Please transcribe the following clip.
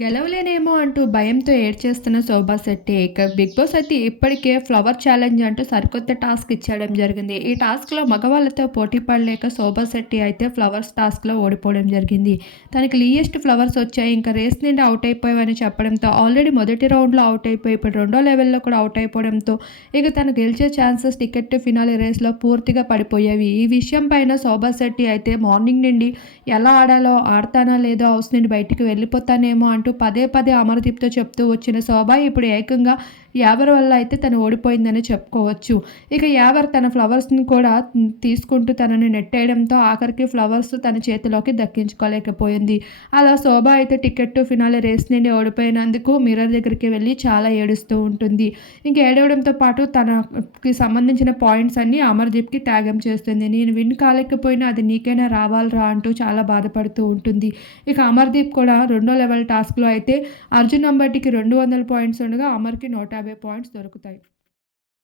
గెలవలేనేమో అంటూ భయంతో ఏడ్చేస్తున్న శోభా శెట్టి ఇక బిగ్ బాస్ అయితే ఇప్పటికే ఫ్లవర్ ఛాలెంజ్ అంటూ సరికొత్త టాస్క్ ఇచ్చేయడం జరిగింది. ఈ టాస్క్లో మగవాళ్ళతో పోటీ పడలేక శోభా శెట్టి అయితే ఫ్లవర్స్ టాస్క్లో ఓడిపోవడం జరిగింది. తనకి లీయెస్ట్ ఫ్లవర్స్ వచ్చాయి. ఇంకా రేస్ నుండి అవుట్ అయిపోయావని చెప్పడంతో ఆల్రెడీ మొదటి రౌండ్లో అవుట్ అయిపోయి ఇప్పుడు రెండో లెవెల్లో కూడా అవుట్ అయిపోవడంతో ఇక తను గెలిచే ఛాన్సెస్ టికెట్ టు ఫినాలి రేస్లో పూర్తిగా పడిపోయేవి. ఈ విషయం పైన శోభా శెట్టి అయితే మార్నింగ్ నుండి ఎలా ఆడాలో ఆడతానా లేదో హౌస్ నుండి బయటికి వెళ్ళిపోతానేమో అంటూ పదే పదే అమరదీప్తో చెప్తూ వచ్చిన శోభ ఇప్పుడు ఏకంగా యావర్ వల్ల అయితే తను ఓడిపోయిందని చెప్పుకోవచ్చు. ఇక యావర్ తన ఫ్లవర్స్ని కూడా తీసుకుంటూ తనని నెట్టేయడంతో ఆఖరికి ఫ్లవర్స్ తన చేతిలోకి దక్కించుకోలేకపోయింది. అలా శోభ అయితే టికెట్ టు ఫినాలే రేస్ నుండి ఓడిపోయినందుకు మిర్రర్ దగ్గరికి వెళ్ళి చాలా ఏడుస్తూ ఉంటుంది. ఇంక ఏడవడంతో పాటు తనకి సంబంధించిన పాయింట్స్ అన్నీ అమర్దీప్కి త్యాగం చేస్తుంది. నేను విన్ కాలేకపోయినా అది నీకైనా రావాలరా అంటూ చాలా బాధపడుతూ ఉంటుంది. ఇక అమర్దీప్ కూడా రెండో లెవెల్ టాస్క్ టాస్క్లో అయితే అర్జున్ అంబటికి రెండు వందల పాయింట్స్ ఉండగా అమర్కి నూట యాభై పాయింట్స్ దొరుకుతాయి.